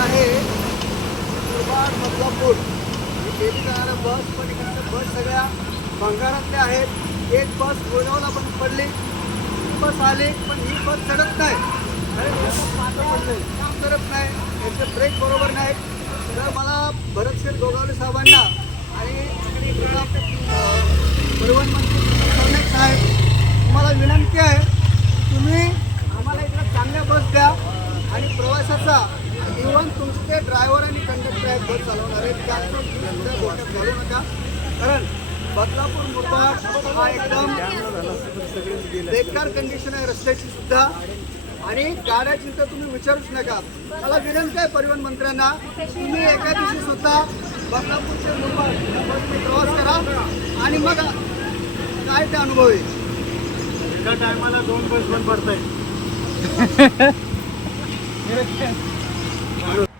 आहे. मुरबाड बदलापूर. ही डेली जाणाऱ्या बस पण इकडच्या बस सगळ्या भंगारातल्या आहेत. एक बस गोगावला पण पडली. बस आली पण ही बस चढत नाही. अरे याचं काम करत नाही. त्याचे ब्रेक बरोबर नाही. तर मला भरतशेठ गोगावले साहेबांना आणि इकडे आपले, परिवहन मंत्री साहेब तुम्हाला विनंती आहे तुम्ही आम्हाला इकडे चांगल्या बस द्या आणि प्रवासाचा इव्हन तुमचे ड्रायव्हर आणि कंडक्टर आहेत बस चालवणारे डोक्यात घालू नका. कारण बदलापूर मुरबाड हा एकदम बेकार कंडिशन आहे रस्त्याची सुद्धा. आणि गाड्याची तर तुम्ही विचारूच नका. मला विनंती आहे परिवहन मंत्र्यांना तुम्ही एका दिवशी स्वतः बदलापूरचे बसने प्रवास करा आणि मग काय ते अनुभव आहे एका टायमाला दोन बस बंद पडतायत